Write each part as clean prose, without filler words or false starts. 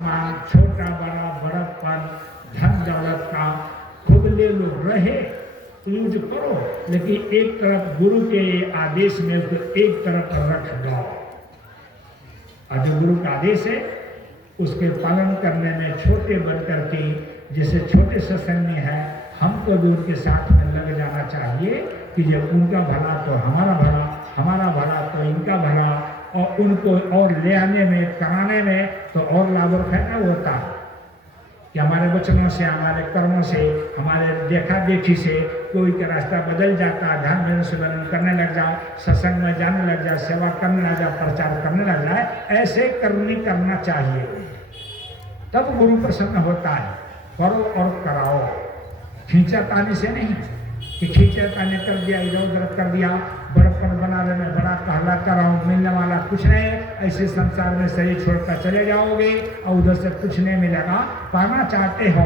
छोटा बड़ा बड़प्पन धन दौलत का खुद ले लो रहे यूज करो, लेकिन एक तरफ गुरु के आदेश में तो एक तरफ रख दो। और जो गुरु का आदेश है उसके पालन करने में छोटे बनकर के, जैसे छोटे सत्संग में है, हमको भी उनके साथ में लग जाना चाहिए कि जब उनका भला तो हमारा भला, हमारा भला तो इनका भला, और उनको और ले आने में, कराने में तो और लाभदायक होता है कि हमारे वचनों से, हमारे कर्मों से, हमारे देखा देखी से कोई का रास्ता बदल जाता, ध्यान भजन सुमरन करने लग जाओ, सत्संग में जाने लग जाए, सेवा करने लग जाए, प्रचार करने लग जाए, ऐसे करना चाहिए, तब गुरु प्रसन्न होता है। करो और कराओ, खींचातानी से नहीं कि खींचातानी कर दिया, इधर उधर कर दिया, बड़प्पन बनाने में बड़ा कहला कराओ, मिलने वाला कुछ नहीं। ऐसे संसार में शरीर छोड़कर चले जाओगे और उधर से कुछ नहीं मिलेगा। पाना चाहते हो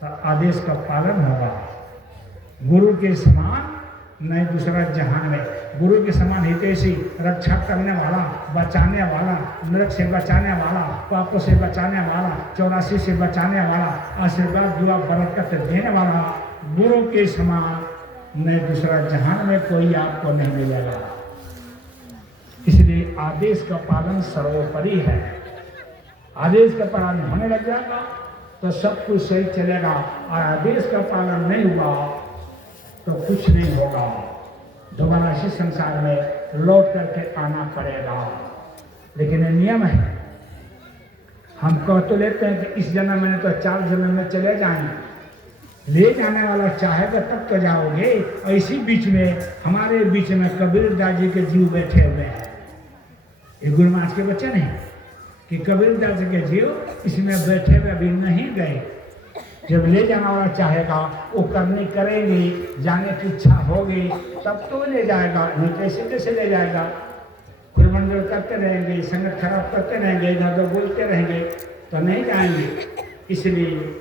तो आदेश का पालन होगा। गुरु के समान नहीं दूसरा जहान में, गुरु के समान हितैषी, रक्षा करने वाला, बचाने वाला, नरक से बचाने वाला, पापों से बचाने वाला, 84 से बचाने वाला, आशीर्वाद दुआ बरकत देने वाला गुरु के समान नहीं दूसरा जहान में कोई आपको नहीं मिलेगा। इसलिए आदेश का पालन सर्वोपरि है। आदेश का पालन होने लग जाएगा तो सब कुछ सही चलेगा, और आदेश का पालन नहीं हुआ तो कुछ नहीं होगा। दोबारा इसी संसार में लौट करके आना पड़ेगा। लेकिन ये नियम है, हम कह तो लेते हैं कि इस जन्म में तो 4 जन्म में चले जाएंगे, ले जाने वाला चाहेगा तब तो जाओगे। इसी बीच में, हमारे बीच में कबीरदास जी के जीव बैठे हुए हैं। ये गुरु महाराज के बच्चे नहीं कि कबीरदास जी के जीव इसमें बैठे हुए अभी नहीं गए। जब ले जाना वाला चाहेगा वो करनी करेंगे, जाने की इच्छा होगी तब तो ले जाएगा, नहीं कैसे कैसे ले जाएगा। कुरमंडल करते रहेंगे, संगत खराब करते रहेंगे, इधर उधर बोलते रहेंगे तो नहीं जाएंगे। इसलिए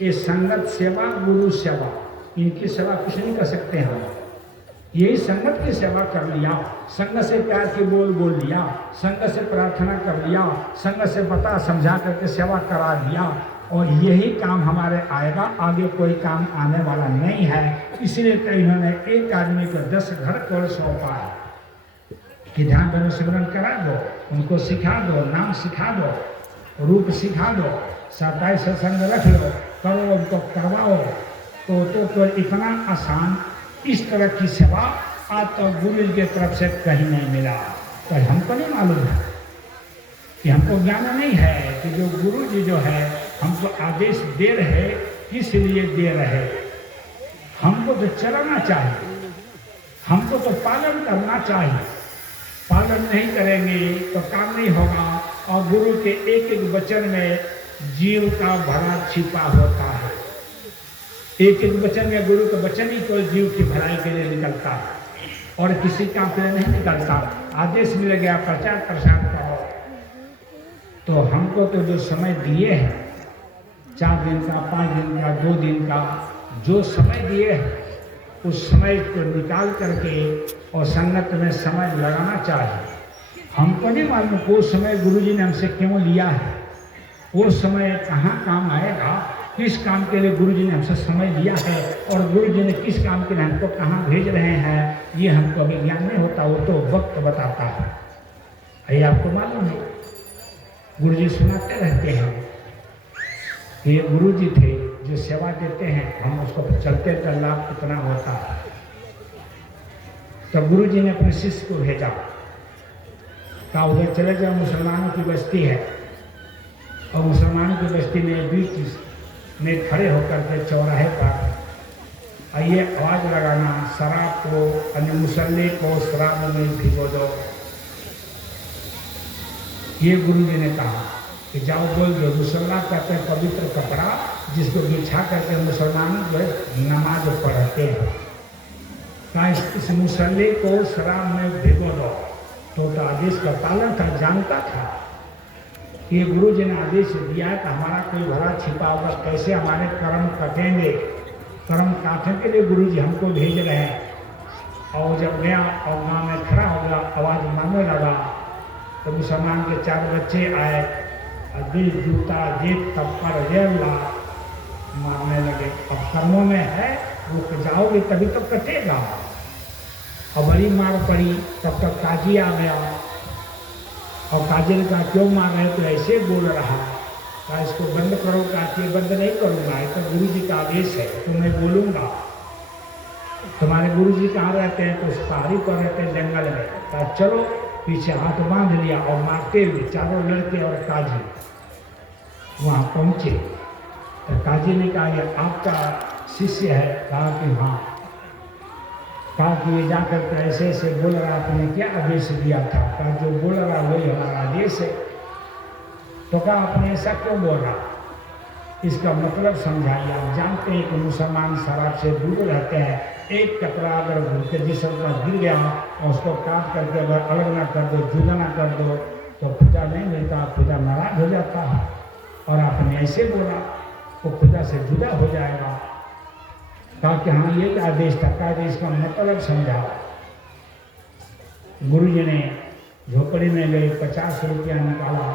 ये संगत सेवा, गुरु सेवा, इनकी सेवा कुछ नहीं कर सकते हम। यही संगत की सेवा कर लिया, संगत से प्यार की बोल लिया, संगत से प्रार्थना कर लिया, संगत से बता समझा करके सेवा करा दिया, और यही काम हमारे आएगा, आगे कोई काम आने वाला नहीं है। इसलिए तो इन्होंने एक आदमी को 10 घर को सौंपा है कि ध्यान भजन सिमरन करा दो, उनको सिखा दो, नाम सिखा दो, रूप सिखा दो, साप्ताहिक सत्संग रख लो, करो, उनको करवाओ। तो इतना आसान इस तरह की सेवा आज तो गुरु जी की तरफ से कहीं नहीं मिला। तो हमको नहीं मालूम है कि हमको ज्ञान नहीं है कि जो गुरु जी जो है हमको आदेश दे रहे, किस लिए दे रहे। हमको तो चलाना चाहिए, हमको तो पालन करना चाहिए। पालन नहीं करेंगे तो काम नहीं होगा। और गुरु के एक एक वचन में जीव का भला छिपा होता है। एक एक वचन में गुरु का वचन ही कोई जीव की भलाई के लिए निकलता है, और किसी काम के लिए नहीं निकलता। आदेश मिल गया प्रचार प्रसार करो, तो हमको तो जो समय दिए हैं, 4 दिन का, 5 दिन का, 2 दिन का, जो समय दिए हैं उस समय को निकाल करके और संगत में समय लगाना चाहिए। हमको नहीं मालूम वो समय गुरु जी ने हमसे क्यों लिया है, वो समय कहाँ काम आएगा, किस काम के लिए गुरु जी ने हमसे समय लिया है, और गुरु जी ने किस काम के लिए हमको कहाँ भेज रहे हैं, ये हमको अभी ज्ञान नहीं होता। वो तो वक्त बताता है। ये आपको मालूम है, गुरु जी सुनाते रहते हैं कि ये गुरु जी थे जो सेवा देते हैं, हम उसको चलते तो लाभ कितना होता है। तो गुरु जी ने अपने शिष्य को भेजा, कहा उधर चले जाओ, मुसलमानों की बस्ती है, और मुसलमानों की बस्ती में बीच में खड़े होकर के चौराहे पर ये आवाज़ लगाना, शराब को, अन्य मुसल्ले को शराब में भिगो दो। ये गुरु जी ने कहा कि जाओ बोल दो। मुसल्ला कहते हैं पवित्र कपड़ा जिसको बिछा करके मुसलमान जो है नमाज पढ़ते हैं। कहा इस मुसल्ले को शराब में भिगो दो। तो आदेश का पालन था, जानता था ये गुरु जी ने आदेश दिया है कि हमारा कोई भला छिपा होगा, कैसे हमारे कर्म कटेंगे। कर्म काटने के लिए गुरु जी हमको भेज रहे हैं। और जब गया और गाँव में खड़ा हो गया, आवाज़ मारने लगा, तो मुसलमान के 4 बच्चे आए दिल जूता जीत तब पर जेला मारने लगे। अब कर्मों में है, रुक जाओगे तभी तो कटेगा। और बड़ी मार पड़ी, तब तक काजी आ गया और काजी ने कहा क्यों मार रहे, तो ऐसे बोल रहा, कहा इसको बंद करो। कहा कि बंद नहीं करूँगा, ये तो गुरु जी का आदेश है, तो मैं बोलूँगा। तुम्हारे गुरु जी कहाँ रहते हैं, तो उस पहाड़ी पर रहते हैं जंगल में। कहा चलो, पीछे हाथ बांध लिया और मारते हुए चारों लड़के और काजी वहाँ पहुँचे। तो काजी ने कहा ये आपका शिष्य है। कहा कि हाँ। कहा कि ये जाकर के ऐसे ऐसे बोल रहा, आपने क्या आदेश दिया था। कहा जो बोल रहा वही हमारा आदेश है। तो कहा आपने ऐसा क्यों बोल रहा, इसका मतलब समझाइए। आप जानते हैं कि मुसलमान शराब से दूर रहते हैं। एक कपड़ा अगर भूखे जिसम पर गिर गया और उसको काट करके अगर अलग ना कर दो, जुदा ना कर दो, तो खुदा नहीं मिलता, खुदा नाराज हो जाता है। और आपने ऐसे बोला वो खुदा से जुदा हो जाएगा। कहा कि हाँ ये आदेश था। कहा कि इसका मतलब समझा। गुरु जी ने झोपड़ी में गए, 50 रुपया निकाला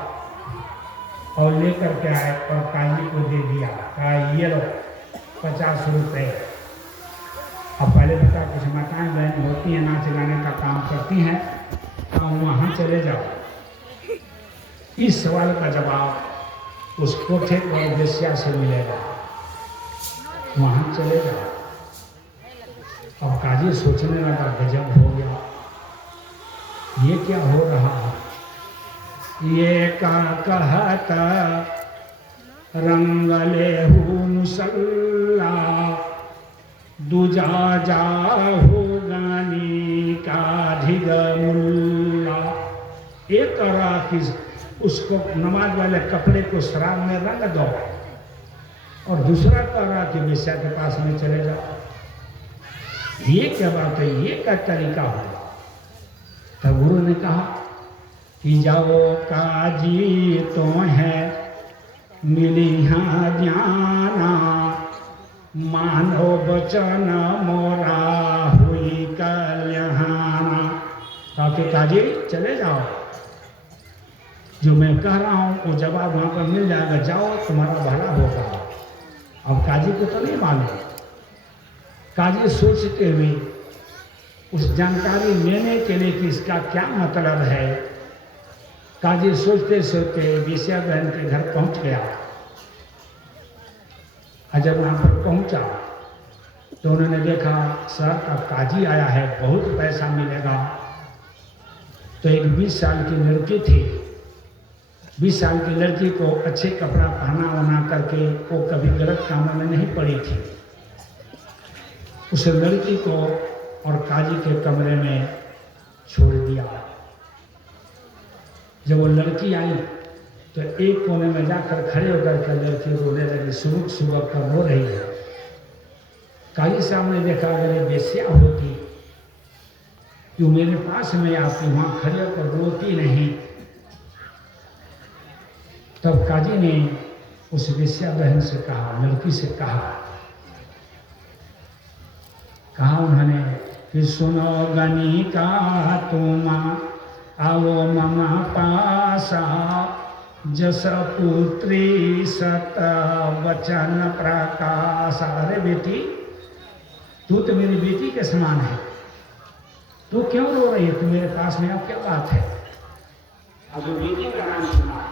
और लेकर के आए और काजी को दे दिया। कहा ये लो 50 रुपये। अब पहले बता कुछ माताएं बहन होती हैं, नाच गाने का काम करती हैं, तो वहाँ चले जाओ। इस सवाल का जवाब उस कोठे और वेश्या से मिलेगा, वहाँ चले जाओ। अब काजी सोचने लगा गजब हो गया, ये क्या हो रहा है। ये का कहता रंगले मुसल्ला दूजा जाहु गानी का ढिग मुल्ला। एक करा कि उसको नमाज वाले कपड़े को शराब में रंग दो, और दूसरा करा कि वेश्या के पास में चले जाओ। ये क्या बात है, ये क्या तरीका होगा। तब गुरु ने कहा कि जाओ काजी तो है मिली हाँ जाना, मानो वचन मोरा हुई कल्याणा। ताकि काजी चले जाओ, जो मैं कह रहा हूँ वो जवाब वहाँ पर मिल जाएगा, जाओ तुम्हारा भला होगा। अब काजी को तो नहीं मालूम। काजी सोचते हुए उस जानकारी लेने के लिए कि इसका क्या मतलब है, काजी सोचते सोचते वेश्या बहन के घर पहुंच गया। और जब वहाँ पर पहुंचा तो उन्होंने देखा शहर का काजी आया है, बहुत पैसा मिलेगा। तो एक 20 साल की लड़की थी, 20 साल की लड़की को अच्छे कपड़ा पहना वना करके वो कभी गलत कामों में नहीं पड़ी थी। उस लड़की को और काजी के कमरे में छोड़ दिया। जब वो लड़की आई तो एक कोने में जाकर खड़े होकर के लड़की रोने लगी, सुबह सुबह कर रो रही है। काजी साहब ने देखा अगर ये वेश्या होती तो मेरे पास में आती, वहाँ खड़े होकर रोती नहीं। तब काजी ने उस वेश्या बहन से कहा, लड़की से कहा उन्होंने कि सुनो गनी का तुम आओ ममा पासा, जस पुत्री सत वचन प्रकाश। अरे बेटी, तू तो मेरी बेटी के समान है, तू क्यों रो रही है, तू मेरे पास में अब क्या बात है। अब वो बेटी का नाम सुना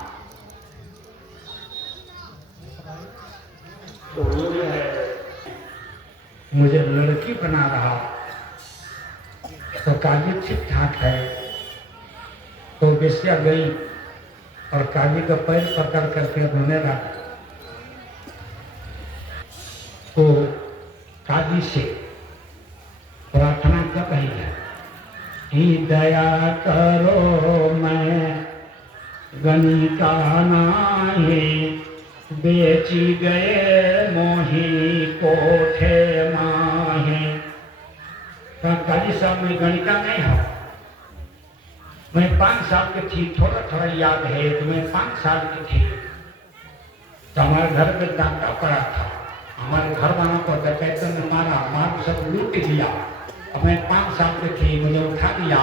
तो वो जो है मुझे लड़की बना रहा। तो काजी ठीक ठाक है। तो वेश्या गई और काजी का पैर पकड़ करके रोने लगा। तो काजी से प्रार्थना कर रही है, ही दया करो मैं गनी का नाहे, बेची गए मोही कोठे माहे। काजी साहब में गणिका नहीं हो। मैं 5 साल की थी, थोड़ा थोड़ा याद है तो मैं 5 साल की थी तो हमारे घर पे डाका पड़ा था। हमारे घर वालों को डकैतों ने मारा, मार सब लूट लिया। और मैं 5 साल की थी, मुझे उठा लिया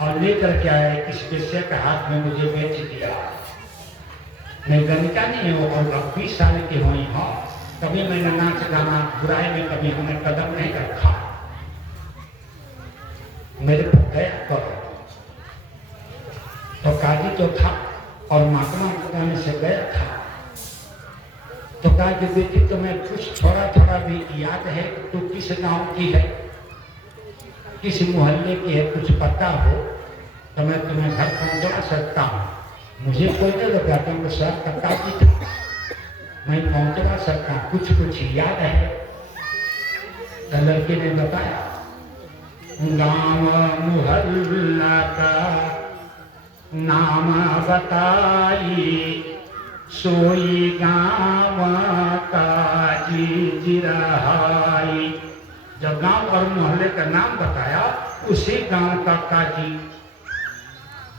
और लेकर के आए, इस वेश्या के हाथ में मुझे बेच दिया। मैं गणिका नहीं हो और अब 20 साल की हुई हो, कभी मैंने नाच गाना बुराई में कभी हमने कदम नहीं रखा। मेरे को गया करो तो काजी तो था और महात्मा गाने से गया था, तो कहा कि बेटी तुम्हें कुछ थोड़ा थोड़ा भी याद है कि तू किस गांव की है, किस मोहल्ले की है, कुछ पता हो तो मैं तुम्हें घर पहुंचा सकता हूँ। मुझे कोई नहीं लगा तो मैं सर पता भी था, मैं पहुंचवा सकता हूँ, कुछ कुछ याद है। तो लड़के ने बताया गांव मोहल्ला का नाम बताई, सोई गांव का जी रहाई। जब गांव और मोहल्ले का नाम बताया, उसी गांव का काजी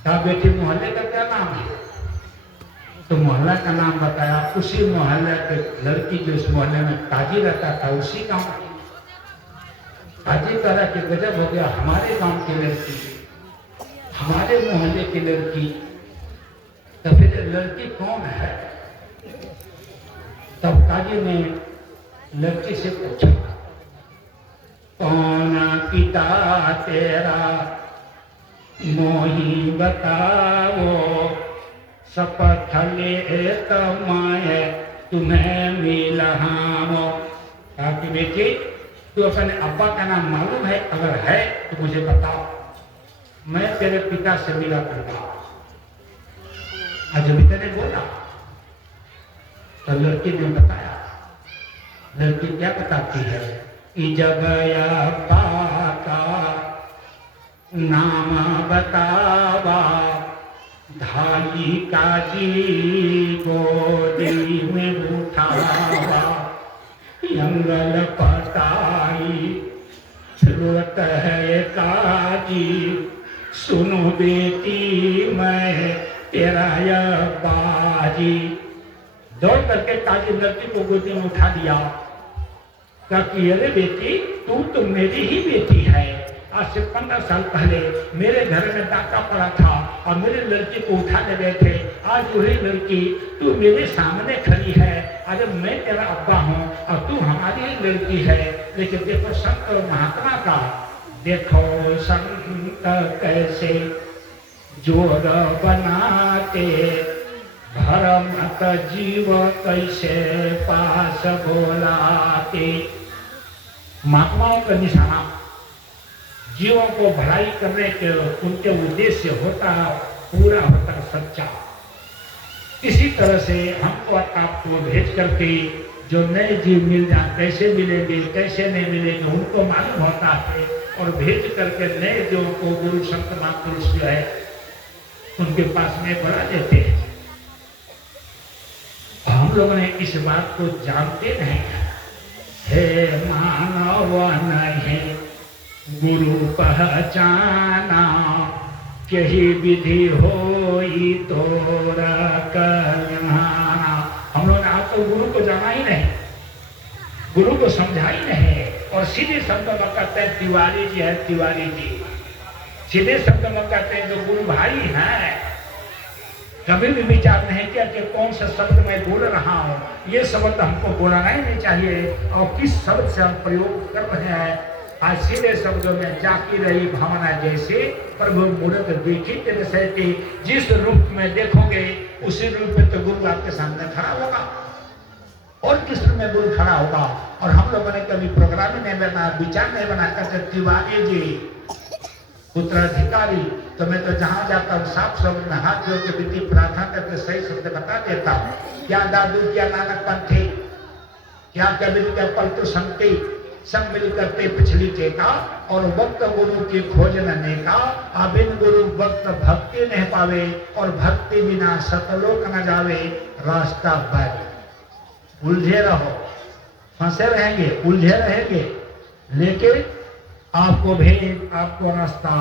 था। बेटी मोहल्ले का क्या नाम है? तो मोहल्ला का नाम बताया, उसी मोहल्ले के लड़की जो उस मोहल्ले में काजी रहता था उसी गांव की। काजी तरह के गजब हो गया, हमारे गांव की लड़की, हमारे मोहल्ले की लड़की, तो फिर लड़की कौन है? तब काजी ने लड़की से पूछा कौन पिता तेरा मोही बताओ, शपथ ले तमाए तुम्हें मिलहाओ। कहा कि बेटी तू अपने अब्बा का नाम मालूम है? अगर है तो मुझे बताओ, मैं तेरे पिता से मिला करूंगा। अजमिता ने बोला तो लड़की ने बताया। लड़की क्या बताती है? इजगया का नाम बतावा, धाली काजी गोदी में उठावा, यंगल पताई रोत है काजी, सुनो बेटी मैं तेरा यह बाजी। दौड़ करके काजी लड़की को गोदी में उठा दिया। कहा कि अरे बेटी तू तो मेरी ही बेटी है। आज से 15 साल पहले मेरे घर में डाका पड़ा था और मेरी लड़की को उठा ले गए थे। आज वही लड़की तू मेरे सामने खड़ी है। अरे मैं तेरा अब्बा हूँ और तू हमारी ही लड़की है। लेकिन देखो संत और महात्मा का, देखो संत कैसे जोड़ बनाते, धर्म का जीव कैसे पास बोलाते। महात्माओं का निशाना जीवों को भलाई करने के उनके उद्देश्य होता पूरा होता सच्चा। इसी तरह से हमको आपको भेज करके जो नए जीव मिल जाए, कैसे मिलेंगे कैसे नहीं मिलेंगे उनको मालूम होता है, और भेज करके नए जीवों को गुरु संत महापुरुष जो है उनके पास में बढ़ा देते हैं। हम लोग ने इस बात को जानते नहीं है। मानव नहीं गुरु पहचाना, यही विधि होई तोरा कल्याणा। हम लोग ने आज तो गुरु को जाना ही नहीं, गुरु को समझा ही नहीं, और सीधे शब्द में कहते हैं तिवारी जी है, तिवारी जी। सीधे शब्द में कहते हैं जो गुरु भाई है। कभी भी विचार नहीं किया कि कौन सा शब्द मैं बोल रहा हूँ, ये शब्द हमको बोलना ही नहीं चाहिए, और किस शब्द से हम प्रयोग कर रहे हैं। आज सीधे शब्दों में जाकी रही भावना जैसे प्रभु मूर्त देखी तेरे, जिस रूप में देखोगे उसी रूप में तो गुरु आपके सामने खड़ा होगा, और किस रूप में गुरु खड़ा होगा। और हम लोगों ने कभी प्रोग्राम नहीं बना, विचार नहीं बना करते तिवारी जी उत्तराधिकारी। तो मैं तो जहां जाता हूँ साफ शब्द में हाथ जोड़ के विधि प्रार्थना करके सही शब्द बता देता हूँ। क्या दादू क्या नानक पंथी, क्या कबीर क्या पलटू संती, सब मिल करते पिछली चेता, और वक्त गुरु की खोज न का। अबिन गुरु वक्त भक्ति नहीं पावे, और भक्ति बिना सतलोक न जावे। रास्ता बैठ उलझे रहो, फंसे रहेंगे, उलझे रहेंगे, लेकिन आपको भेद आपको रास्ता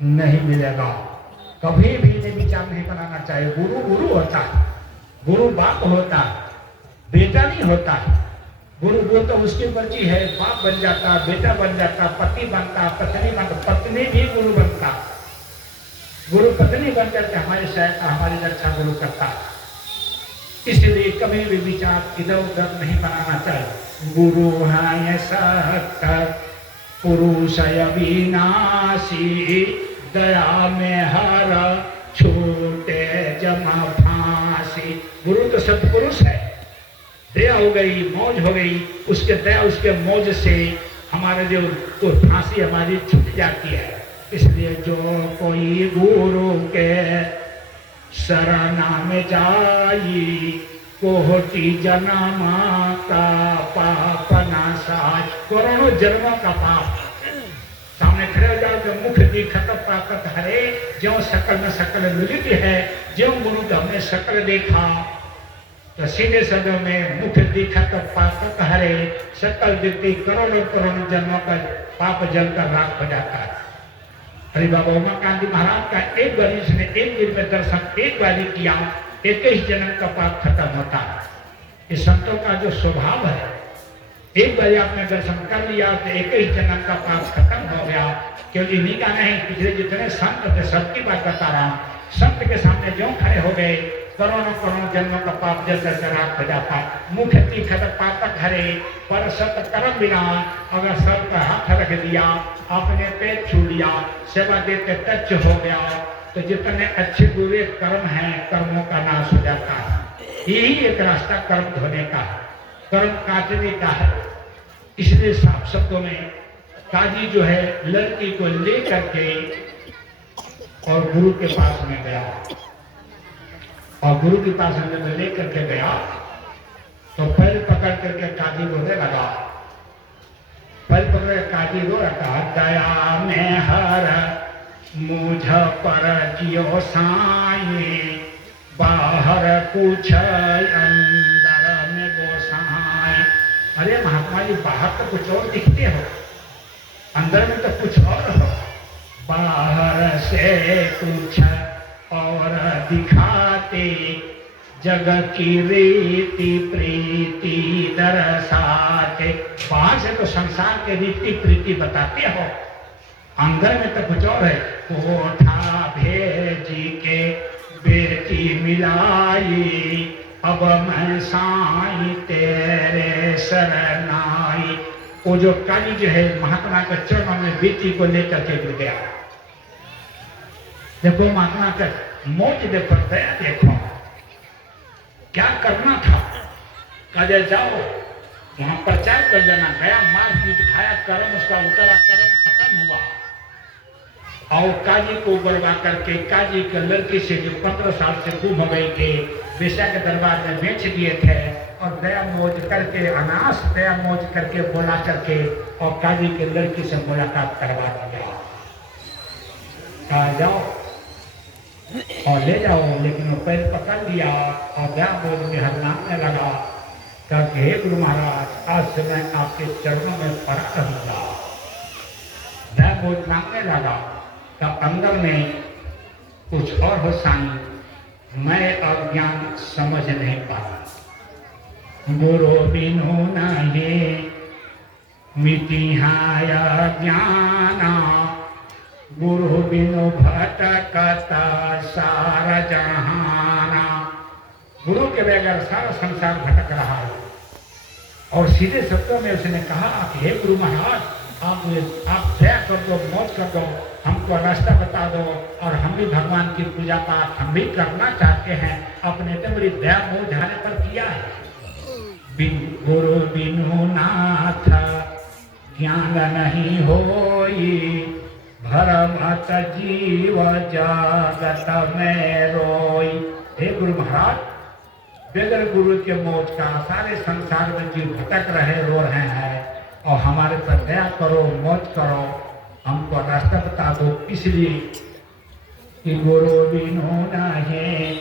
नहीं मिलेगा। कभी भी नहीं विचार नहीं बनाना चाहिए। गुरु गुरु होता है, गुरु बाप होता है, बेटा नहीं होता है। गुरु वो तो उसकी मर्जी है, बाप बन जाता, बेटा बन जाता, पति बनता, पत्नी बनता, पत्नी भी गुरु बनता। गुरु पत्नी बन करके हमारी सहायता हमारी रक्षा गुरु करता। इसलिए कभी भी विचार इधर उधर नहीं बनाना चाहिए। गुरु है सत पुरुष अविनाशी, दया में हर छूटे जमा फांसी। गुरु तो सत्पुरुष है, दया हो गई, मौज हो गई, उसके दया उसके मौज से हमारे जो तो फांसी हमारी छूट जाती है। इसलिए जो कोई गुरु के शरणा में जाई, कोटि जन्म का पाप नाशाय। करोड़ों जन्मों का पाप सामने खड़े हो जाओ तो मुख दिखत पाकत हरे, ज्यों सकल में सकल मिलित है, ज्यों गुरु का हमने सकल देखा। तो सीधे शब्दों में मुख दिखत पाकत हरे, सकल व्यक्ति करोड़ों करोड़ों जन्मों का पाप जलकर राख हो जाता है। हरि बाबा उमाकांत महाराज का एक बार इसने एक दिन में दर्शन एक बार किया, 21 जन्म का पाप खत्म होता है। ये संतों का जो स्वभाव है, एक बार आपने दर्शन कर लिया तो 21 जन्म का पाप खत्म हो गया। क्योंकि इन्हीं का नहीं, पिछले जितने संत थे सबकी बात बता रहा हूँ। संत के सामने जो खड़े हो गए, करोड़ों करोड़ों जन्मों का पाप जल कर राख हो जाता। मुख तीखत पातक हरे, पर सत कर्म बिना। अगर सर पर हाथ रख दिया, अपने पेट छू लिया, सेवा देते टच हो गया, तो जितने अच्छे बुरे कर्म हैं, कर्मों का नाश हो जाता है। यही एक रास्ता कर्म धोने का है, कर्म काटने का है। इसलिए साफ शब्दों में काजी जो है लड़की को लेकर के और गुरु के पास में गया, और गुरु के पास में लेकर के गया तो पैर पकड़ करके काजी रोने लगा। पैर पकड़ काजी रो रहा, दया में हर मुझ पर जियो साई, बाहर कुछ अंदर में गोसाई। अरे महात्मा जी, बाहर तो कुछ और दिखते हो, अंदर में तो कुछ और हो। बाहर से कुछ और दिखाते, जगत की रीति प्रीति दर्शाते। बाहर से तो संसार के रीति प्रीति बताते हो, अंदर में तो कुछ और है। कोठा भेजी के बेटी मिलाई, अब मैं साईं तेरे शरणाई। वो जो काली जो है महात्मा के चरणों में बेटी को लेकर के गिर गया। देखो महात्मा का मौज देखो, दया देखो, क्या करना था। कहे जाओ वहां प्रचार कर देना, गया मार पीट खाया, कर्म उसका उतरा, कर्म खत्म हुआ। और काजी को बुलवा करके काजी के लड़की से जो 15 साल से गुम हो गई थे, वेश्या के दरबार में बेच दिए थे, और दया मौज करके अनास दया मौज करके बोला करके और काजी के लड़की से मुलाकात करवा दिया। कहा जाओ और ले जाओ, लेकिन वो पैर पकड़ लिया और दया मौज में हरनाने लगा। कहा हे गुरु महाराज, आज से मैं आपके चरणों में पड़ा रहूंगा। दया मौज मांगने लगा, तब अंदर में कुछ और हो साईं, मैं अज्ञान समझ नहीं पाया। गुरु बिनु नहीं मिटिहाय ज्ञाना, गुरु बिनु भटकता सारा जहाना। गुरु के बगैर सारा संसार भटक रहा है। और सीधे शब्दों में उसने कहा, हे गुरु महाराज, आप दया कर दो, मौज कर दो, हमको रास्ता बता दो, और हम भी भगवान की पूजा पाठ हम भी करना चाहते हैं। अपने तो बड़ी दया मौज आने पर किया है। गुरु बिनु नाथ ज्ञान नहीं होई, भरमत जीव जागत में रोई। हे गुरु महाराज, बगैर गुरु के मौज का सारे संसार में जीव भटक रहे, रो रहे हैं, और हमारे पर दया करो, मौज करो, हमको रास्ता बता दो। इसलिए कि गुरु बिनु नहीं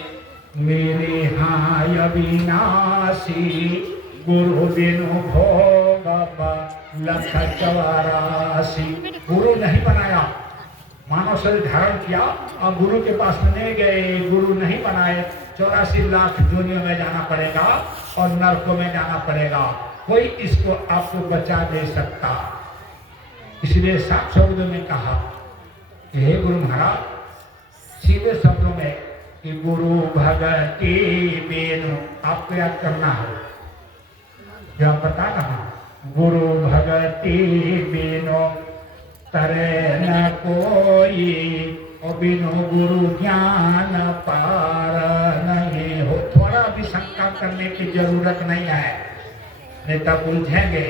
मेरे हाय अविनाशी, गुरु बिनु भोग लख 84। गुरु नहीं बनाया, मानव शरीर धारण किया और गुरु के पास में नहीं गए, गुरु नहीं बनाए। 84 लाख दुनिया में जाना पड़ेगा और नरकों में जाना पड़ेगा, कोई इसको आपको बचा नहीं सकता। इसलिए साफ शब्दों में कहा कि हे गुरु महाराज, सीधे शब्दों में कि गुरु भगति बिनु, आप आपको याद करना है। जो आप बता रहा गुरु भगति बिनो तरे न कोई, और बिनो गुरु ज्ञान पार नहीं हो। थोड़ा भी शंका करने की जरूरत नहीं है, नहीं तब उलझेंगे।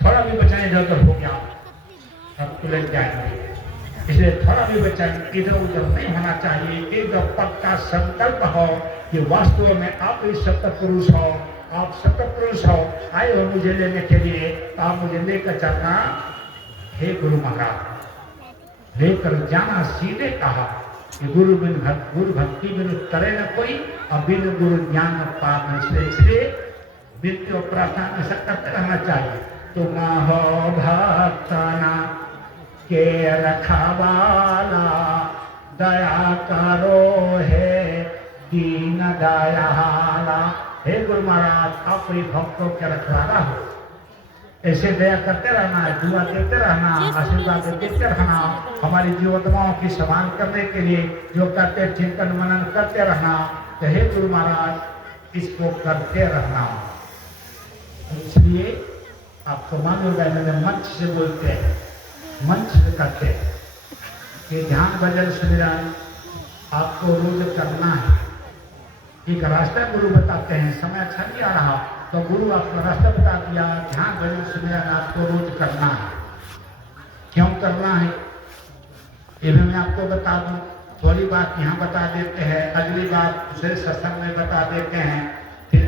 थोड़ा भी बचाने इधर हो गया अब उलझ जाएंगे। इसलिए थोड़ा भी बचाने इधर उधर नहीं होना चाहिए। एकदम पक्का संकल्प हो कि वास्तव में आप ही सत्य पुरुष हो, आप सत्य पुरुष हो, आए हो मुझे लेने के लिए, तो आप मुझे लेकर चलना। हे गुरु महाराज लेकर जाना। सीधे कहा कि गुरु भक्ति बिन करे न कोई, और बिन गुरु ज्ञान पार नहीं। इसलिए वित्त और प्रार्थना में सब करते रहना चाहिए। तुम हो भक्तना के रखवाला, दया करो है दीन दयाला। हे गुरु महाराज आप ही भक्तों के रखवाला हो, ऐसे दया करते रहना है, दुआ देते रहना, आशीर्वाद देते रहना, हमारी जीवोत्माओं की संभाल करने के लिए जो करते चिंतन मनन करते रहना। तो हे गुरु महाराज इसको करते रहना। इसलिए आपको मालूम होगा मैंने मंच से बोलते हैं, मंच से करते हैं कि ध्यान भजन सुमिरन आपको रोज करना है। एक रास्ता गुरु बताते हैं, समय अच्छा नहीं आ रहा तो गुरु आपको रास्ता बता दिया, ध्यान भजन सुमिरन आपको रोज करना है। क्यों करना है ये भी मैं आपको बता दूं। थोड़ी बात यहाँ बता देते हैं, अगली बात दूसरे सत्संग में बता देते हैं।